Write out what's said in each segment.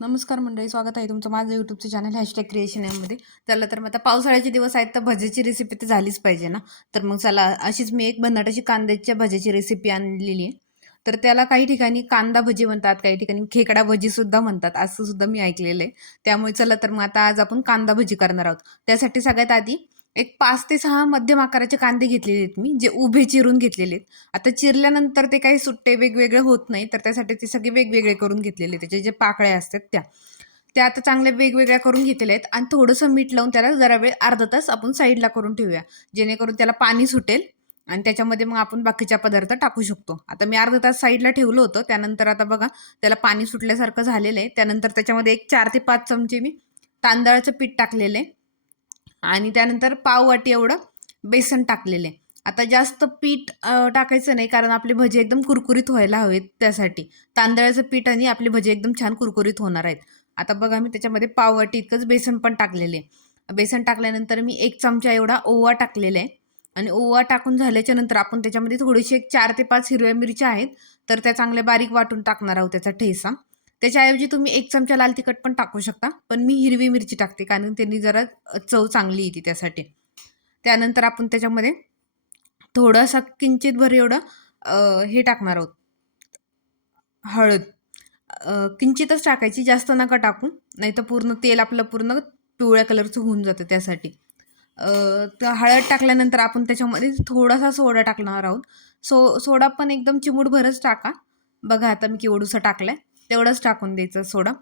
नमस्कार मंडळी स्वागत आहे तुमचं माझं यूट्यूबचं चॅनल हॅशटॅग क्रिएशन यामध्ये चला तर मग आता पावसाळ्याचे दिवस आहेत तर भज्याची रेसिपी तर झालीच पाहिजे ना? तर मग चला अशीच मी एक भन्नाटाची कांद्याच्या भज्याची रेसिपी आणलेली आहे. तर त्याला काही ठिकाणी कांदा भजी म्हणतात काही ठिकाणी खेकडा भजीसुद्धा म्हणतात असं सुद्धा मी ऐकलेलं आहे. त्यामुळे चला तर मग आता आज आपण कांदा भजी करणार आहोत. त्यासाठी सगळ्यात आधी एक पाच ते सहा मध्यम आकाराचे कांदे घेतलेले आहेत मी जे उभे चिरून घेतलेले आहेत. आता चिरल्यानंतर ते काही सुट्टे वेगवेगळे होत नाही तर त्यासाठी ते सगळे वेगवेगळे करून घेतलेले आहेत. त्याचे जे पाकळ्या असतात त्या. त्या आता चांगल्या वेगवेगळ्या करून घेतलेल्या आहेत आणि थोडंसं मीठ लावून त्याला जरा वेळ अर्धा तास आपण साईडला करून ठेवूया. जेणेकरून त्याला पाणी सुटेल आणि त्याच्यामध्ये मग आपण बाकीच्या पदार्थ टाकू शकतो. आता मी अर्धा तास साईडला ठेवलं होतं. त्यानंतर आता बघा त्याला पाणी सुटल्यासारखं झालेलं आहे. त्यानंतर त्याच्यामध्ये एक चार ते पाच चमचे मी तांदळाचं पीठ टाकलेलं आहे. आणि त्यानंतर पाववाटी एवढं बेसन टाकलेलं आहे. आता जास्त पीठ टाकायचं नाही कारण आपले भजे एकदम कुरकुरीत व्हायला हवेत त्यासाठी. तांदळाचं पीठ आणि आपले भजे एकदम छान कुरकुरीत होणार आहेत. आता बघा मी त्याच्यामध्ये पाव वाटी इतकंच बेसन पण टाकलेले आहे. बेसन टाकल्यानंतर मी एक चमचा एवढा ओवा टाकलेला आहे. आणि ओवा टाकून झाल्याच्यानंतर आपण त्याच्यामध्ये थोडीशी एक चार ते पाच हिरव्या मिरच्या आहेत तर त्या चांगल्या बारीक वाटून टाकणार आहोत त्याचा ठेसा. त्याच्याऐवजी तुम्ही एक चमचा लाल तिखट पण टाकू शकता पण मी हिरवी मिरची टाकते कारण त्यांनी जरा चव चांगली येते त्यासाठी. त्यानंतर आपण त्याच्यामध्ये थोडंसं किंचित भर एवढं हे टाकणार आहोत. हळद. किंचितच टाकायची जास्त नका टाकू नाही तर पूर्ण तेल आपलं पूर्ण पिवळ्या कलरचं होऊन जातं त्यासाठी. तर हळद टाकल्यानंतर आपण त्याच्यामध्ये थोडासा सोडा टाकणार आहोत. सो सोडा पण एकदम चिमूटभरच टाका. बघा आता मी केवढूसा टाकलाय. तेवढंच टाकून द्यायचं सोडा.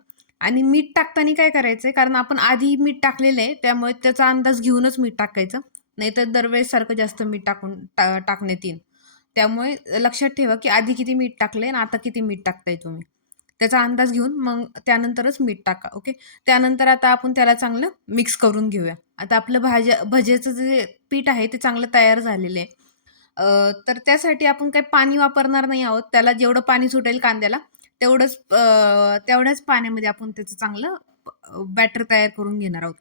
आणि मीठ टाकताना काय करायचं आहे कारण आपण आधी मीठ टाकलेलं आहे त्यामुळे त्याचा अंदाज घेऊनच मीठ टाकायचं. नाहीतर दरवेळेस सारखं जास्त मीठ टाकून टा टाकण्यात येईल. त्यामुळे लक्षात ठेवा की आधी किती मीठ टाकलं आहे आणि आता किती मीठ टाकताय तुम्ही. त्याचा अंदाज घेऊन मग त्यानंतरच मीठ टाका ओके? त्यानंतर आता आपण त्याला चांगलं मिक्स करून घेऊया. आता आपलं भाज्या भजेचं जे पीठ आहे ते चांगलं तयार झालेलं आहे. तर त्यासाठी आपण काही पाणी वापरणार नाही आहोत. त्याला जेवढं पाणी सुटेल कांद्याला तेवढंच तेवढ्याच पाण्यामध्ये आपण त्याचं चांगलं बॅटर तयार करून घेणार आहोत.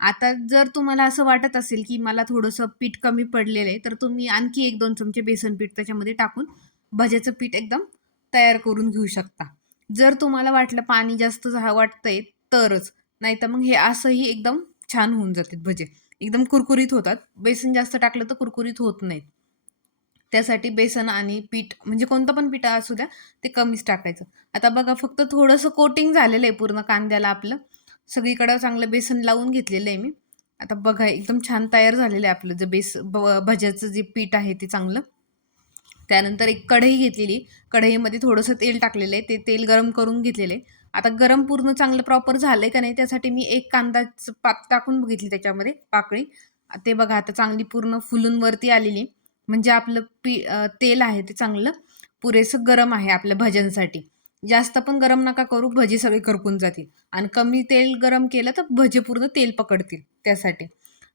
आता जर तुम्हाला असं वाटत असेल की मला थोडंसं पीठ कमी पडलेलं आहे तर तुम्ही आणखी एक दोन चमचे बेसन पीठ त्याच्यामध्ये टाकून भज्याचं पीठ एकदम तयार करून घेऊ शकता. जर तुम्हाला वाटलं पाणी जास्त वाटतंय तरच नाही तर मग हे असंही एकदम छान होऊन जातात भजे. एकदम कुरकुरीत होतात. बेसन जास्त टाकलं तर कुरकुरीत होत नाहीत. त्यासाठी बेसन आणि पीठ म्हणजे कोणतं पण पीठ असू द्या ते कमीच टाकायचं. आता बघा फक्त थोडंसं कोटिंग झालेलं आहे पूर्ण कांद्याला आपलं. सगळीकडं चांगलं बेसन लावून घेतलेलं आहे मी. आता बघा एकदम छान तयार झालेलं आहे आपलं जे बेस ब भज्याचं जे पीठ आहे ते चांगलं. त्यानंतर एक कढई घेतलेली. कढईमध्ये थोडंसं तेल टाकलेलं आहे. ते तेल गरम करून घेतलेलं आहे. आता गरम पूर्ण चांगलं प्रॉपर झालं आहे का नाही त्यासाठी मी एक कांदाच पात टाकून बघितली त्याच्यामध्ये पाकळी. ते बघा आता चांगली पूर्ण फुलून वरती आलेली आहे. म्हणजे आपलं पी तेल आहे ते चांगलं पुरेसं गरम आहे आपल्या भज्यांसाठी. जास्त पण गरम नका करू भजी सगळे करपून जातील. आणि कमी तेल गरम केलं तर भजे पूर्ण तेल पकडतील त्यासाठी.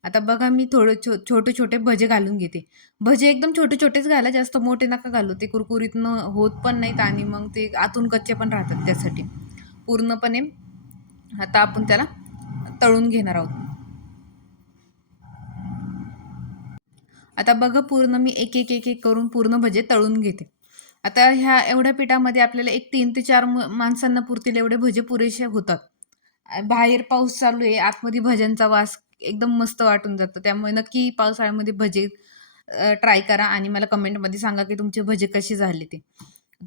आता बघा मी थोडे छो छोटे छोटे भजे घालून घेते. भजे एकदम छोटे छोटेच घाला जास्त मोठे नका घालू. ते कुरकुरीत न होत पण नाहीत आणि मग ते आतून कच्चे पण राहतात त्यासाठी. पूर्णपणे आता आपण त्याला तळून घेणार आहोत. आता बघा पूर्ण मी एक एक एक एक करून पूर्ण भजे तळून घेते. आता ह्या एवढ्या पिठामध्ये आपल्याला एक तीन ते चार म- माणसांना पुरतील एवढे भजे पुरेसे होतात. बाहेर पाऊस चालू आहे आतमध्ये भज्यांचा वास एकदम मस्त वाटून जातं. त्यामुळे नक्की पावसाळ्यामध्ये भजे ट्राय करा आणि मला कमेंटमध्ये सांगा की तुमचे भजे कसे झाले ते.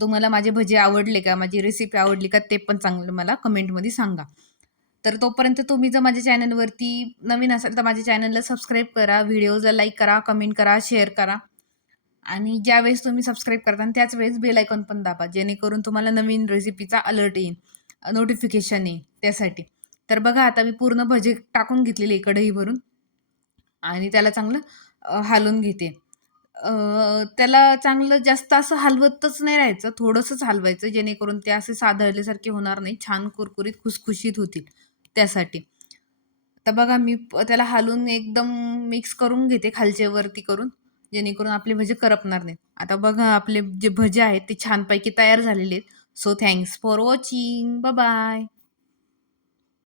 तुम्हाला माझे भजे आवडले का? माझी रेसिपी आवडली का? ते पण चांगलं मला कमेंटमध्ये सांगा. तर तोपर्यंत तुम्ही जर माझ्या चॅनलवरती नवीन असाल तर माझ्या चॅनलला सबस्क्राईब करा व्हिडिओला लाईक करा कमेंट करा शेअर करा. आणि ज्यावेळेस तुम्ही सबस्क्राईब करता त्याच वेळेस बेल आयकॉन पण दाबा जेणेकरून तुम्हाला नवीन रेसिपीचा अलर्ट येईल नोटिफिकेशन येईल त्यासाठी. तर बघा आता मी पूर्ण भजे टाकून घेतलेले कढई भरून. आणि त्याला चांगलं हालवून घेते. त्याला चांगलं जास्त असं हलवतच नाही राहायचं थोडंसंच हलवायचं जेणेकरून ते असे साधळल्यासारखे होणार नाही छान कुरकुरीत खुसखुशीत होतील. त्यासाठी. आता बघा मी त्याला हालून एकदम मिक्स करून घेते खालचे वरती करून जेणेकरून आपले भजे करपणार नाहीत. आता बघा आपले जे भजे आहेत ते छानपैकी तयार झालेले आहेत. So thanks for watching bye